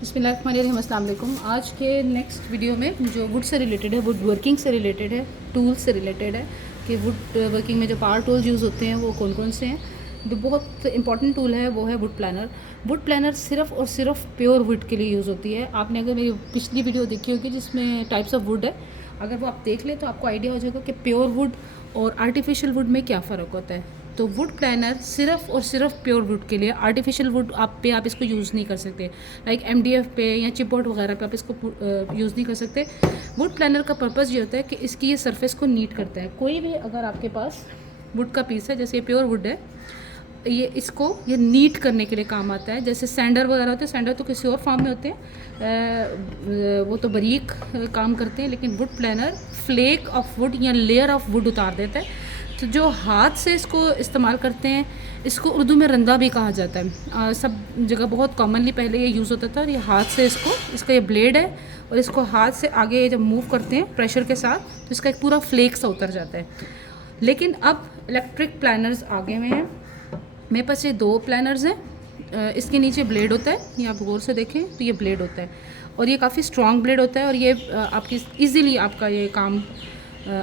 बिस्मिल्लाहिर्रहमानिर्रहीम, अस्सलाम वालेकुम। आज के नेक्स्ट वीडियो में जो वुड से रिलेटेड है, वुड वर्किंग से रिलेटेड है, टूल्स से रिलेटेड है कि वुड वर्किंग में जो पावर टूल्स यूज़ होते हैं वो कौन कौन से हैं। जो बहुत इंपॉर्टेंट टूल है वो है वुड प्लानर। वुड प्लानर सिर्फ़ और सिर्फ प्योर वुड के लिए यूज़ होती है। आपने अगर मेरी पिछली वीडियो देखी होगी जिसमें टाइप्स ऑफ वुड है, अगर वो आप देख लें तो आपको आइडिया हो जाएगा कि प्योर वुड और आर्टिफिशियल वुड में क्या फ़र्क होता है। तो वुड प्लानर सिर्फ और सिर्फ प्योर वुड के लिए, आर्टिफिशियल वुड आप इसको यूज़ नहीं कर सकते। लाइक एमडीएफ पे या चिपबोर्ड वगैरह पे आप इसको यूज़ नहीं कर सकते। वुड प्लानर का पर्पज़ ये होता है कि इसकी ये सरफेस को नीट करता है। कोई भी अगर आपके पास वुड का पीस है, जैसे ये प्योर वुड है, ये नीट करने के लिए काम आता है। जैसे सैंडर वगैरह होते हैं, सैंडर तो किसी और फॉर्म में होते हैं, वो तो बारीक काम करते हैं, लेकिन wood planer flake of wood या लेयर ऑफ वुड उतार देता है। तो जो हाथ से इसको इस्तेमाल करते हैं, इसको उर्दू में रंदा भी कहा जाता है। सब जगह बहुत कॉमनली पहले ये यूज़ होता था। और ये हाथ से इसका ये ब्लेड है और इसको हाथ से आगे जब मूव करते हैं प्रेशर के साथ, तो इसका एक पूरा फ्लेक सा उतर जाता है। लेकिन अब इलेक्ट्रिक प्लानर्स आगे हुए हैं। मेरे पास ये 2 प्लानर्स हैं। इसके नीचे ब्लेड होता है, ये आप गौर से देखें तो ये ब्लेड होता है और ये काफ़ी स्ट्रॉन्ग ब्लेड होता है और ये आपकी ईज़िली आपका ये काम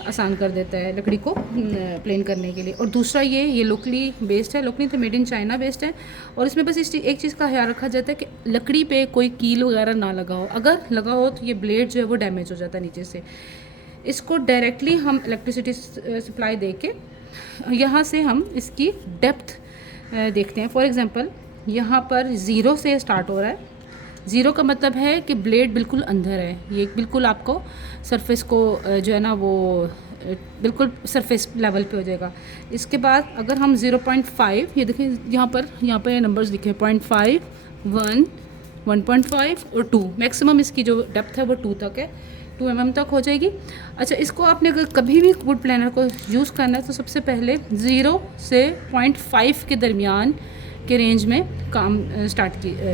आसान कर देता है लकड़ी को प्लेन करने के लिए। और दूसरा ये लोकली बेस्ड है। लोकली तो मेड इन चाइना बेस्ड है और इसमें बस एक चीज़ का ख्याल रखा जाता है कि लकड़ी पे कोई कील वगैरह ना लगा हो। अगर लगा हो तो ये ब्लेड जो है वो डैमेज हो जाता है नीचे से। इसको डायरेक्टली हम इलेक्ट्रिसिटी सप्लाई दे के यहाँ से हम इसकी डेप्थ देखते हैं। फॉर एग्ज़ाम्पल यहाँ पर 0 से स्टार्ट हो रहा है। 0 का मतलब है कि ब्लेड बिल्कुल अंदर है, ये बिल्कुल आपको सरफेस को जो है ना वो बिल्कुल सरफेस लेवल पे हो जाएगा। इसके बाद अगर हम 0.5, ये देखें यहाँ पर नंबर्स लिखे हैं, 0.5, 1, 1.5 और 2। मैक्सिमम इसकी जो डेप्थ है वो 2 तक है, 2 mm तक हो जाएगी। अच्छा, इसको आपने अगर कभी भी वुड प्लानर को यूज़ करना है तो सबसे पहले 0 से 0.5 के दरमियान के रेंज में काम स्टार्ट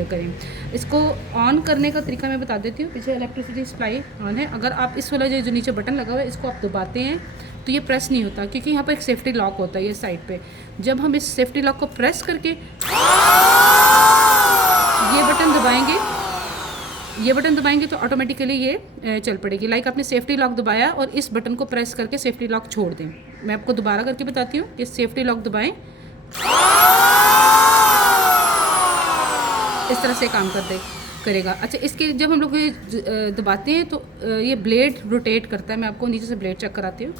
करें। इसको ऑन करने का तरीका मैं बता देती हूँ। पीछे इलेक्ट्रिसिटी सप्लाई ऑन है। अगर आप इस वाला जो नीचे बटन लगा हुआ है इसको आप दबाते हैं तो ये प्रेस नहीं होता, क्योंकि यहाँ पर एक सेफ्टी लॉक होता है ये साइड पे। जब हम इस सेफ्टी लॉक को प्रेस करके ये बटन दबाएंगे तो ऑटोमेटिकली ये चल पड़ेगी। लाइक आपने सेफ्टी लॉक दबाया और इस बटन को प्रेस करके सेफ्टी लॉक छोड़ दें। मैं आपको दोबारा करके बताती हूँ कि सेफ्टी लॉक दबाएं, इस तरह से काम करेगा। अच्छा, इसके जब हम लोग ये दबाते हैं तो ये ब्लेड रोटेट करता है। मैं आपको नीचे से ब्लेड चेक कराती हूँ।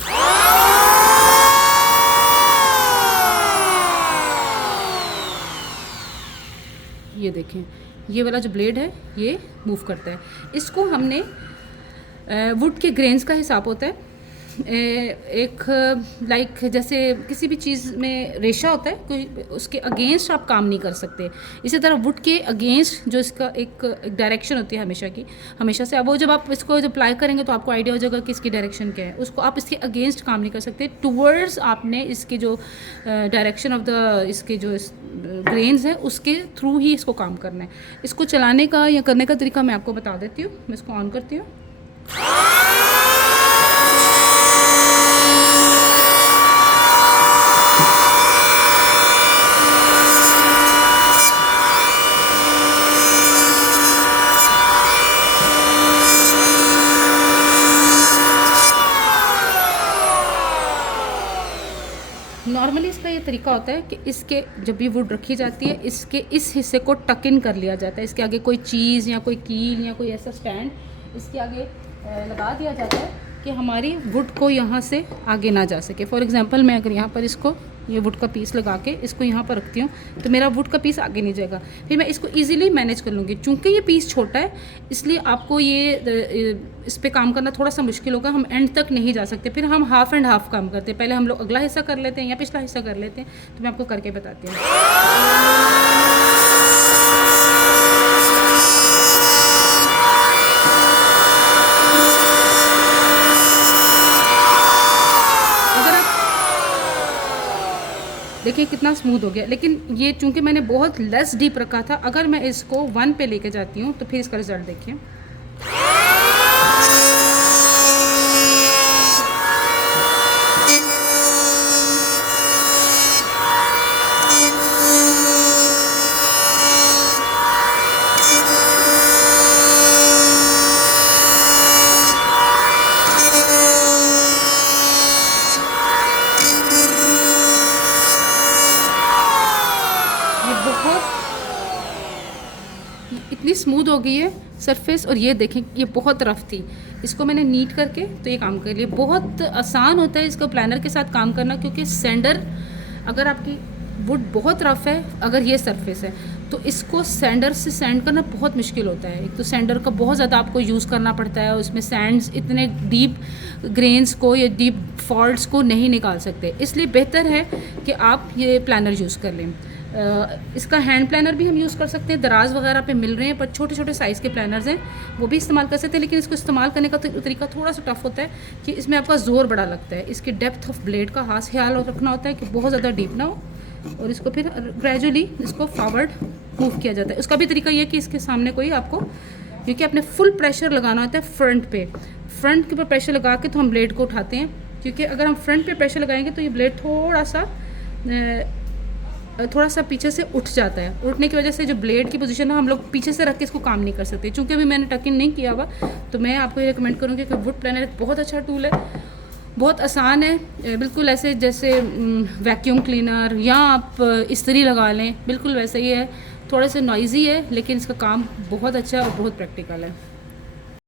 ये देखें, ये वाला जो ब्लेड है ये मूव करता है। इसको हमने वुड के ग्रेन्स का हिसाब होता है। एक लाइक जैसे किसी भी चीज़ में रेशा होता है, कोई उसके अगेंस्ट आप काम नहीं कर सकते। इसी तरह वुड के अगेंस्ट जो इसका एक डायरेक्शन होती है हमेशा से, अब वो जब आप इसको जब अप्लाई करेंगे तो आपको आइडिया हो जाएगा कि इसकी डायरेक्शन क्या है। उसको आप इसके अगेंस्ट काम नहीं कर सकते। टूवर्ड्स आपने इसके जो डायरेक्शन ऑफ द इसके जो ग्रेन्स हैं उसके थ्रू ही इसको काम करना है। इसको चलाने का या करने का तरीका मैं आपको बता देती हूँ। मैं इसको ऑन करती हूँ। नॉर्मली इसका ये तरीका होता है कि इसके जब भी वुड रखी जाती है इसके इस हिस्से को टक इन कर लिया जाता है। इसके आगे कोई चीज़ या कोई कील या कोई ऐसा स्टैंड इसके आगे लगा दिया जाता है कि हमारी वुड को यहाँ से आगे ना जा सके। फॉर एग्जांपल मैं अगर यहाँ पर इसको ये वुड का पीस लगा के इसको यहाँ पर रखती हूँ तो मेरा वुड का पीस आगे नहीं जाएगा। फिर मैं इसको इजीली मैनेज कर लूँगी। चूँकि ये पीस छोटा है इसलिए आपको ये इस पे काम करना थोड़ा सा मुश्किल होगा। हम एंड तक नहीं जा सकते, फिर हम हाफ़ एंड हाफ़ काम करते हैं। पहले हम लोग अगला हिस्सा कर लेते हैं या पिछला हिस्सा कर लेते हैं। तो मैं आपको करके बताती हूँ। देखिए कितना स्मूथ हो गया। लेकिन ये चूंकि मैंने बहुत लेस डीप रखा था, अगर मैं इसको 1 पे लेके जाती हूँ तो फिर इसका रिजल्ट देखिए। पूरी स्मूथ हो गई है सरफेस। और ये देखें ये बहुत रफ़ थी, इसको मैंने नीट करके तो ये काम कर लिया। बहुत आसान होता है इसको प्लानर के साथ काम करना, क्योंकि सैंडर अगर आपकी वुड बहुत रफ़ है, अगर ये सरफेस है तो इसको सैंडर से सैंड करना बहुत मुश्किल होता है। एक तो सैंडर का बहुत ज़्यादा आपको यूज़ करना पड़ता है, उसमें सैंड्स इतने डीप ग्रेन्स को या डीप फॉल्ट्स को नहीं निकाल सकते, इसलिए बेहतर है कि आप ये प्लानर यूज़ कर लें। इसका हैंड प्लानर भी हम यूज़ कर सकते हैं, दराज वगैरह पे मिल रहे हैं, पर छोटे छोटे साइज़ के प्लानर्स हैं वो भी इस्तेमाल कर सकते हैं। लेकिन इसको इस्तेमाल करने का तरीका थोड़ा सा टफ होता है कि इसमें आपका ज़ोर बड़ा लगता है, इसकी डेप्थ ऑफ ब्लेड का खास ख्याल रखना होता है कि बहुत ज़्यादा डीप ना हो, और इसको फिर ग्रेजुअली इसको फॉरवर्ड मूव किया जाता है। उसका भी तरीका ये है कि इसके सामने कोई आपको, क्योंकि आपने फुल प्रेशर लगाना होता है फ्रंट के ऊपर प्रेशर लगा के तो हम ब्लेड को उठाते हैं, क्योंकि अगर हम फ्रंट पे प्रेशर लगाएंगे तो ये ब्लेड थोड़ा सा पीछे से उठ जाता है। उठने की वजह से जो ब्लेड की पोजीशन है हम लोग पीछे से रख के इसको काम नहीं कर सकते। चूँकि अभी मैंने टक इन नहीं किया हुआ, तो मैं आपको ये रिकमेंड करूँगी कि वुड प्लानर एक बहुत अच्छा टूल है, बहुत आसान है, बिल्कुल ऐसे जैसे वैक्यूम क्लीनर या आप इस्त्री लगा लें, बिल्कुल वैसे ही है। थोड़े से नॉइज़ी है लेकिन इसका काम बहुत अच्छा और बहुत प्रैक्टिकल है।